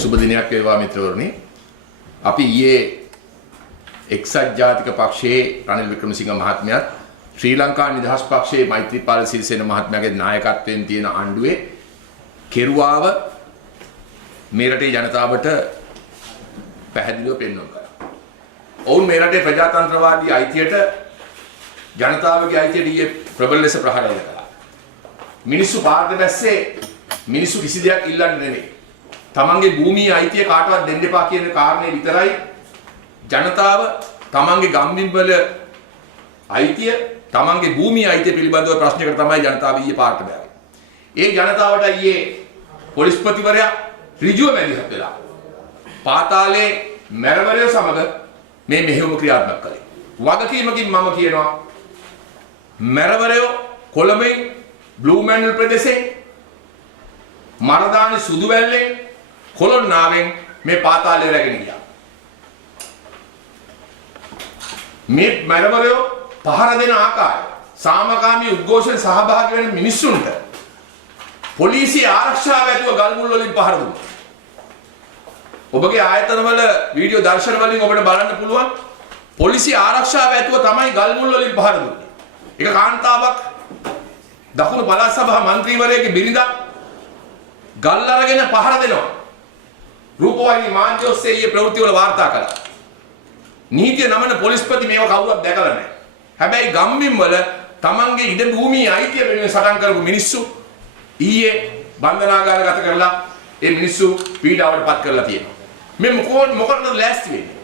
සුබ දිනයක් වේවා මිත්‍රවරුනි. අපි ඊයේ එක්සත් ජාතික පක්ෂයේ රනිල් වික්‍රමසිංහ මහත්මයාත් ශ්‍රී ලංකා නිදහස් පක්ෂයේ මෛත්‍රීපාල සිරිසේන මහත්මයාගේ නායකත්වයෙන් තියෙන ආණ්ඩුවේ කෙරුවාව මේ රටේ ජනතාවට පැහැදිලිව පෙන්වන්න කරා. ඔවුන් මේ රටේ ප්‍රජාතන්ත්‍රවාදී අයිතියට ජනතාවගේ අයිතියට ඊයේ ප්‍රබල ලෙස ප්‍රහාරය කළා. මිනිස්සු පාරට බැස්සේ මිනිස්සු කිසි දෙයක් ඉල්ලන්නේ නෙමෙයි. තමන්ගේ භූමියේ අයිතිය කාටවත් දෙන්න එපා කියන කාරණේ විතරයි ජනතාව තමන්ගේ ගම්බිම් වල අයිතිය තමන්ගේ භූමියේ අයිතිය පිළිබඳව ප්‍රශ්නයකට තමයි ජනතාව ඊයේ පාරට බැලුවේ. ඒ ජනතාවට ඊයේ පොලිස්පතිවරයා ඍජුව මැදිහත් වෙලා පාතාලේ මැරවරය සමග මේ මෙහෙයුම ක්‍රියාත්මක කළේ. වගකීමකින් මම කියනවා මැරවරය කොළඹේ බ්ලූ මැන්ඩල් ප්‍රදේශයේ මරදානි සුදුවැල්ලේ කොළොන්නාවෙන් මේ පාතාලය රැගෙන ගියා. මේ මැරවරය පහර දෙන ආකාරය සාමකාමී උද්ඝෝෂණ සහභාගී වෙන මිනිස්සුන්ට පොලිසිය ආරක්ෂාව ඇතුව ගල් මුල් වලින් පහර දුන්නා. ඔබගේ ආයතනවල වීඩියෝ දර්ශන වලින් ඔබට බලන්න පුළුවන් පොලිසිය ආරක්ෂාව ඇතුව තමයි ගල් මුල් වලින් පහර දුන්නේ. ඒක කාන්තාවක් දකුණු පළාත් සභා මන්ත්‍රීවරයෙක්ගේ බිරිඳක් ගල් අරගෙන පහර දෙනවා. රූපවාහිනී මාධ්‍ය ඔස්සේ ඊයේ ප්‍රවෘත්ති වල වාර්තා කළා. නීතිය නමන පොලිස්පති මේව කවුරුත් දැකලා නැහැ. හැබැයි ගම්බිම් වල තමන්ගේ ඉඩ භූමියේ අයිතිය වෙනුවෙන් සටන් කරපු මිනිස්සු ඊයේ බන්ධනාගාරගත කරලා ඒ මිනිස්සු පීඩාවට පත් කරලා තියෙනවා. මේ මොකටද ලෑස්ති වෙන්නේ?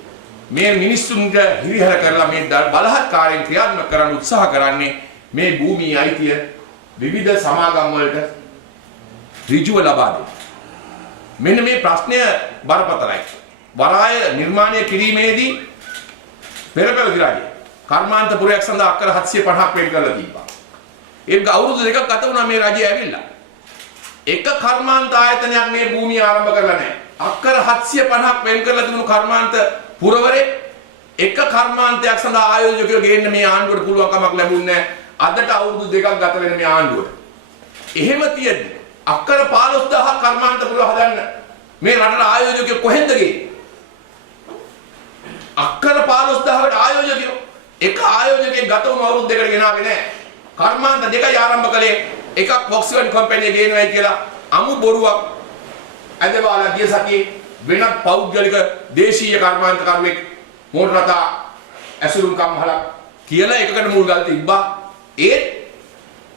මේ මිනිස්සුන්ට හිරිහැර කරලා මේ බලහත්කාරයෙන් ක්‍රියාත්මක කරන්න උත්සාහ කරන්නේ මේ භූමියේ අයිතිය විවිධ සමාගම් වලට ඍජුව ලබා දෙන්න. මෙන්න මේ ප්‍රශ්නය බරපතලයි. වරාය නිර්මාණය කිරීමේදී පෙරපැවති රජය කර්මාන්ත පුරයක් සඳහා අක්කර 750ක් වෙන් කරලා තිබ්බා. ඒක අවුරුදු දෙකක් ගත වුණා මේ රජය ඇවිල්ලා. එක කර්මාන්ත ආයතනයක් මේ භූමිය ආරම්භ කරලා නැහැ. අක්කර 750ක් වෙන් කරලා තිබුණු කර්මාන්ත පුරවරේ එක කර්මාන්තයක් සඳහා ආයෝජකයෝ ගේන්න මේ ආණ්ඩුවට පුළුවන් කමක් ලැබුණේ නැහැ. අදට අවුරුදු දෙකක් ගත වෙන මේ ආණ්ඩුවට. එහෙම තියෙද්දි අක්කර 15000ක් කර්මාන්ත පුර හදන්න මේ රටට ආයෝජකයෝ කොහෙන්ද ගියේ? අක්කර 15000කට ආයෝජකයෝ එක ආයෝජකයෙක් ගත වුණු අවුරුදු දෙකකට ගෙනාවේ නැහැ. කර්මාන්ත දෙකයි ආරම්භ කළේ. එකක් Volkswagen කම්පැනි ගේනවායි කියලා අමු බොරුවක් ඇදවාලා ගිය සතියේ වෙනත් පෞද්ගලික දේශීය කර්මාන්තකරුවෙක් මෝටර රථ ඇසුරුම් කම්හලක් කියලා එකකට මුල් ගල් තිබ්බා. ඒත්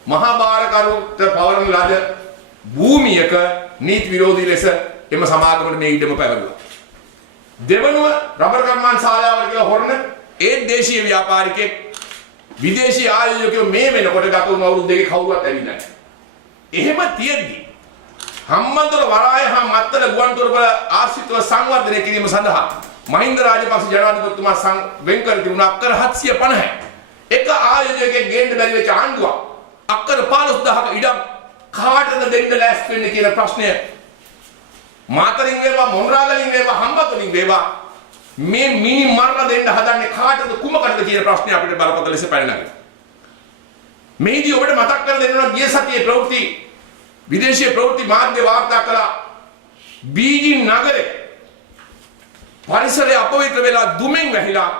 මහා බාරකරුට පවරන ලද භූමියක නීති විරෝධී ලෙස එම සමාගමට මේ ඉඩම පැවරුවා. දෙවනුව රබර් කර්මාන්ත ශාලාවට කියලා හොරන ඒ දේශීය ව්‍යාපාරිකයෙක් විදේශී ආයෝජකයෝ මේ වෙනකොට ගත වුණු අවුරුදු දෙකේ කවුරුවත් ඇවිල්ලා නැහැ. එහෙම තියෙද්දි හම්බන්තොට වරාය හා මත්තල ගුවන්තොටුපළ ආශ්‍රිතව සංවර්ධනය කිරීම සඳහා මහින්ද රාජපක්ෂ ජනාධිපතිතුමා වෙන් කර තිබුණ අක්කර 750 එක ආයෝජකයෙක් ගේන්න බැරි වෙච්ච ආණ්ඩුවක් අක්කර 15000ක ඉඩම් කාටද දෙන්න ලෑස්ති වෙන්නේ කියන ප්‍රශ්නය මාතරින් වේවා මොණරාගලින් වේවා හම්බන්තොටින් වේවා මේ මිනි මරණ දෙන්න හදන්නේ කාටද කුමකටද කියන ප්‍රශ්නේ අපිට බරපතල ලෙස පැනනගනවා. මේදී ඔබට මතක් කර දෙන්නවා ගිය සතියේ ප්‍රවෘත්ති විදේශීය ප්‍රවෘත්ති මාධ්‍ය වාර්තා කළා බීජිං නගරේ පරිසරය අපවිත්‍ර වෙලා දුමින් වැහිලා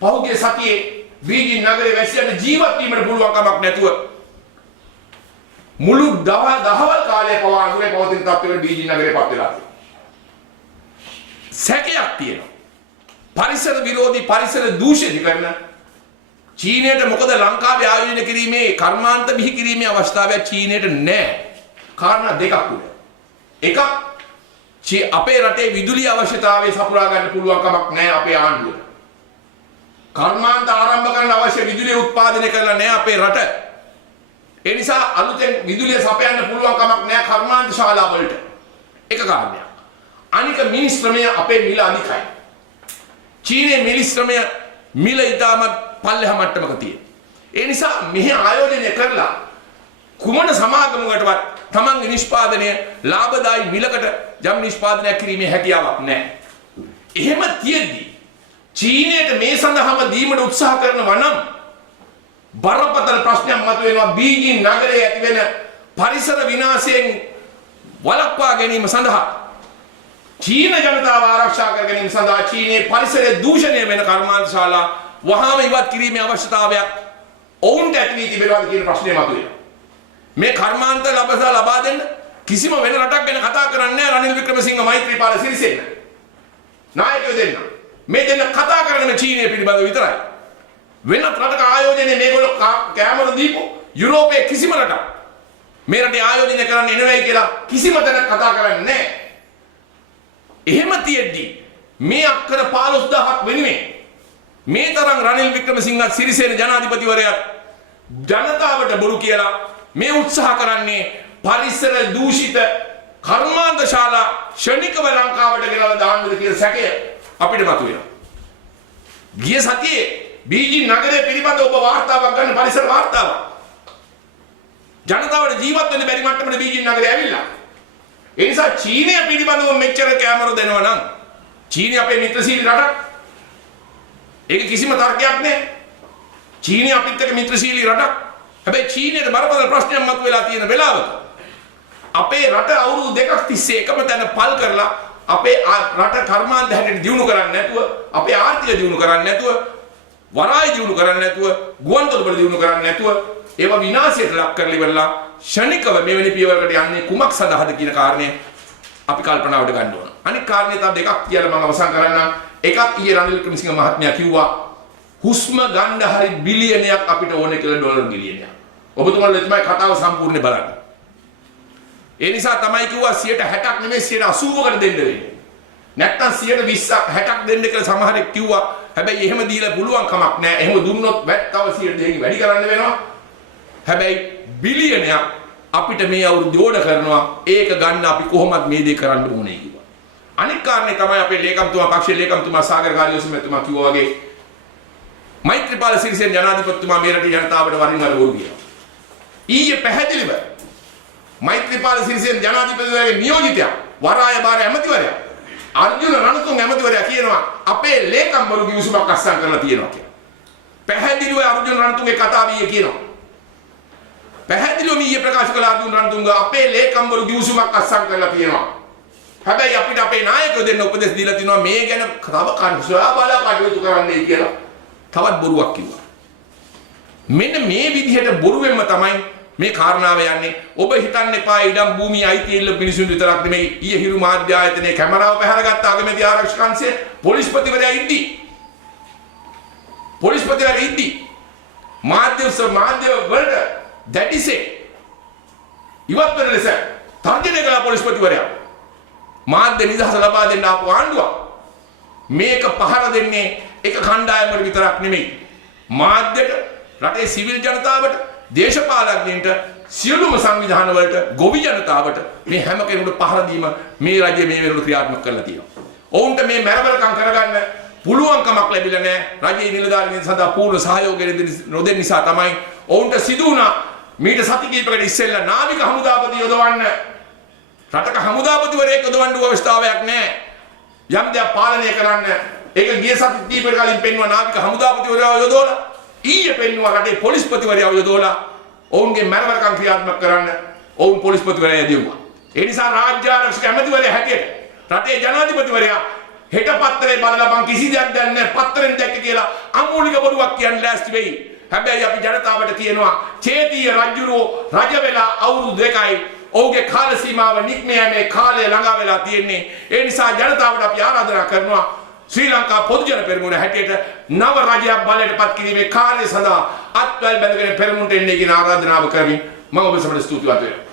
පහුගිය සතියේ බීජිං නගරේ වැසියන්ට ජීවත් වීමට පුළුවන් කමක් නැතුව මුළු දහවල් කාලය පවා අඳුරේ පවතින තත්ත්වයකට බීජිං නගරේ පත් වෙලා තියෙනවා. සැකයක් තියෙනවා. පරිසර විරෝධී පරිසර දූෂණය කරන චීනයට මොකද ලංකාවේ ආයෝජනය කිරීමේ කර්මාන්ත බිහි කිරීමේ අවස්ථාවක් චීනයට නැහැ. කාරණා දෙකක් උනේ. එකක් අපේ රටේ විදුලි අවශ්‍යතාවය සපුරා ගන්න පුළුවන් කමක් නැහැ අපේ ආණ්ඩුවට. කර්මාන්ත ආරම්භ කරන්න අවශ්‍ය විදුලිය උත්පාදනය කරලා නැහැ අපේ රට. ඒ නිසා අලුතෙන් විදුලිය සපයන්න පුළුවන් කමක් නැහැ කර්මාන්ත ශාලා වලට. එක කාරණයක්. අනික මිනිස් ශ්‍රමය අපේ මිල අධිකයි. චීනයේ මිනිස් ශ්‍රමය මිල ඉතාමත් පල්ලෙහා මට්ටමක තියෙනවා. ඒ නිසා මෙහි ආයෝජනය කරලා කුමන සමාගමකටවත් තමන්ගේ නිෂ්පාදනය ලාභදායී මිලකට යම් නිෂ්පාදනයක් කිරීමේ හැකියාවක් නැහැ. එහෙම තියෙද්දි චීනයට මේ සඳහාම දීමට උත්සාහ කරනවා නම් බරපතල ප්‍රශ්නයක් මතුවෙනවා බීජිං නගරයේ ඇතිවෙන පරිසර විනාශයෙන් වළක්වා ගැනීම සඳහා චීන ජනතාව ආරක්ෂා කර ගැනීම සඳහා චීනයේ පරිසරයේ දූෂණය වෙන කර්මාන්තශාලා වහාම ඉවත් කිරීමේ අවශ්‍යතාවයක් ඔවුන්ට ඇති වී තිබෙනවාද කියන ප්‍රශ්නය මතුවෙනවා. මේ කර්මාන්ත ලබා දෙන්න කිසිම වෙන රටක් ගැන කතා කරන්නේ නැහැ රනිල් වික්‍රමසිංහ මෛත්‍රීපාල සිරිසේන. නායකයෝ දෙන්න. මේ දෙන්න කතා කරන්නේ චීනය පිළිබඳව විතරයි. වෙනත් රටක ආයෝජනයේ මේගොල්ලෝ කැමර දීපෝ යුරෝපයේ කිසිම රටක් මේ රටේ ආයෝජනය කරන්න එනවයි කියලා කිසිම තැනක කතා කරන්නේ නැහැ. එහෙම තියෙද්දි මේ අක්කර 15000ක් වෙනුවෙන් මේ තරම් රනිල් වික්‍රමසිංහ සිරිසේන ජනාධිපතිවරයා ජනතාවට බොරු කියලා මේ උත්සාහ කරන්නේ පරිසර දූෂිත කර්මාන්තශාලා ශනිකව ලංකාවට ගෙනලා දාන්නද කියන සැකය අපිට මතුවෙනවා. ගිය සතියේ බීජිං නගරය පිළිබඳ ඔබ වාර්තාවක් ගන්න පරිසර වාර්තාවක්. ජනතාවට ජීවත් වෙන්න බැරි මට්ටමට බීජිං නගරය ඇවිල්ලා. ඒ නිසා චීනය පිළිබඳව මෙච්චර කැමර දෙනවා නම් චීනය අපේ මිත්‍රශීලී රටක්. ඒක කිසිම තර්කයක් නැහැ. චීනය අපිත් එක්ක මිත්‍රශීලී රටක්. හැබැයි චීනයට බරපතල ප්‍රශ්නයක් මතුවලා තියෙන වෙලාවක අපේ රට අවුරුදු දෙකක් තිස්සේ එකම තැන පල් කරලා අපේ රට කර්මාන්ත හැටියට දියුණු කරන්නේ නැතුව අපේ ආර්ථිකය දියුණු කරන්නේ නැතුව වරාය දියුණු කරන්නේ නැතුව ගුවන්තොටුපළ දියුණු කරන්නේ නැතුව ඒවා විනාශයට ලක් කරලා ඉවරලා ශනිකව මෙවැනි පියවරකට යන්නේ කුමක් සඳහාද කියන කාරණේ අපි කල්පනාවට ගන්න ඕන. අනිත් කාරණේ තව දෙකක් කියලා මම අවසන් කරන්නම්. එකක් ඊයේ රනිල් වික්‍රමසිංහ මහත්මයා කිව්වා හුස්ම ගන්න හරි බිලියනයක් අපිට ඕනේ කියලා ඩොලර් බිලියනයක්. ඔබතුමාලා තමයි කතාව සම්පූර්ණේ බලන්න. ඒ නිසා තමයි කිව්වා 60ක් නෙමෙයි 80කට දෙන්න වෙන්නේ. නැත්තම් 120ක් 60ක් දෙන්න කියලා සමහරෙක් කිව්වා. හැබැයි එහෙම දීලා පුළුවන් කමක් නැහැ. එහෙම දුන්නොත් වැට් තව 100ක් වැඩි කරන්න වෙනවා. හැබැයි බිලියනයක් අපිට මේ අවුරුදු ජෝඩ කරනවා. ඒක ගන්න අපි කොහොමද මේ දේ කරන්න ඕනේ කිව්වා. අනිත් කාරණේ තමයි අපේ ලේකම්තුමා පක්ෂයේ ලේකම්තුමා සාගර කාර්යෝසමතුමා කිව්වා වගේ මෛත්‍රීපාල සිරිසේන ජනාධිපතිතුමා මේ රටේ ජනතාවට වරින් වර බොරු කියනවා. ඊයේ පැහැදිලිව මෛත්‍රීපාල සිරිසේන ජනාධිපතිවරයාගේ නියෝජිතයා වරාය බාර ඇමතිවරයා අර්ජුන රණතුංග ඇමතිවරයා කියනවා අපේ ලේකම්වරු කිවිසුමක් අස්සම් කරලා තියෙනවා කියලා. පැහැදිලිව අර්ජුන රණතුංගේ කතාව ඊයේ කියනවා. පැහැදිලිව ඊයේ ප්‍රකාශ කළ අර්ජුන රණතුංග අපේ ලේකම්වරු කිවිසුමක් අස්සම් කරලා තියෙනවා. හැබැයි අපිට අපේ නායකයෝ දෙන්න උපදෙස් දීලා තිනවා මේ ගැන තව කන්සෝලා බලා කටයුතු කරන්නයි කියලා. තවත් බොරුවක් කිව්වා. මෙන්න මේ විදිහට බොරුවෙන්ම තමයි මේ කාරණාව යන්නේ. ඔබ හිතන්න එපා ඉඩම් භූමිය අයිති ඉල්ල මිනිසුන් විතරක් නෙමෙයි. ඊයේ හිරු මාධ්‍ය ආයතනයේ කැමරාව පැහැරගත්ත අගමැති ආරක්ෂක අංශයේ පොලිස්පතිවරයා ඉද්දි. පොලිස්පතිවරයා ඉද්දි. මාධ්‍ය වලට දැඩිසේ ඉවත් වෙන ලෙස තර්ජනය කළ පොලිස්පතිවරයා මාධ්‍ය නිදහස ලබා දෙන්න ආපු ආණ්ඩුවක් මේක පහර දෙන්නේ එක කණ්ඩායමකට විතරක් නෙමෙයි. මාධ්‍යට, රටේ සිවිල් ජනතාවට, දේශපාලඥයින්ට, සියලුම සංවිධාන වලට, ගොවි ජනතාවට මේ හැම කෙනෙකුට පහර දීම මේ රජය මේ වෙනකොට ක්‍රියාත්මක කරලා තියෙනවා. ඔවුන්ට මේ මැරබලකම් කරගන්න පුළුවන්කමක් ලැබිලා නැහැ. රජයේ නිලධාරීන් සඳහා පූර්ණ සහයෝගය නොදෙන නිසා තමයි ඔවුන්ට සිදු වුණා මීට සති කිහිපයකට ඉස්සෙල්ලා නාවික හමුදාපති යොදවන්න රටක හමුදාපතිවරයෙක් යොදවන්න අවස්ථාවක් නැහැ. යම් දෙයක් පාලනය කරන්න ඒක ගිය සති කිහිපයකට කලින් පෙන්වුවා නාවික හමුදාපතිවරයා යොදවලා ඊයේ පෙන්වුවා රටේ පොලිස්පතිවරයා යොදවලා ඔවුන්ගේ මැරවරකම් ක්‍රියාත්මක කරන්න ඔවුන් පොලිස්පතිවරයා යොදවුවා. ඒ නිසා රාජ්‍ය ආරක්ෂක ඇමතිවරයා හැටියට රටේ ජනාධිපතිවරයා හෙට පත්තරේ බලලා මං කිසි දෙයක් දන්නේ නැහැ පත්තරෙන් දැක්ක කියලා අමූලික බොරුවක් කියන්න ලෑස්ති වෙයි. හැබැයි අපි ජනතාවට කියනවා චේතීය රජුරෝ රජ වෙලා අවුරුදු 2යි ඔහුගේ කාල සීමාව නික්ම යන්නේ කාලය ළඟා වෙලා තියෙන්නේ. ඒ නිසා ජනතාවට අපි ආරාධනා කරනවා ශ්‍රී ලංකා පොදු ජන පෙරමුණ හැටියට නව රජයක් බලයට පත් කිරීමේ කාර්ය සඳහා අත්වැල් බැඳගෙන පෙරමුණට එන්නේ කියන ආරාධනාව කරමින් මම ඔබ සමග ස්තුතිවන්ත වෙනවා.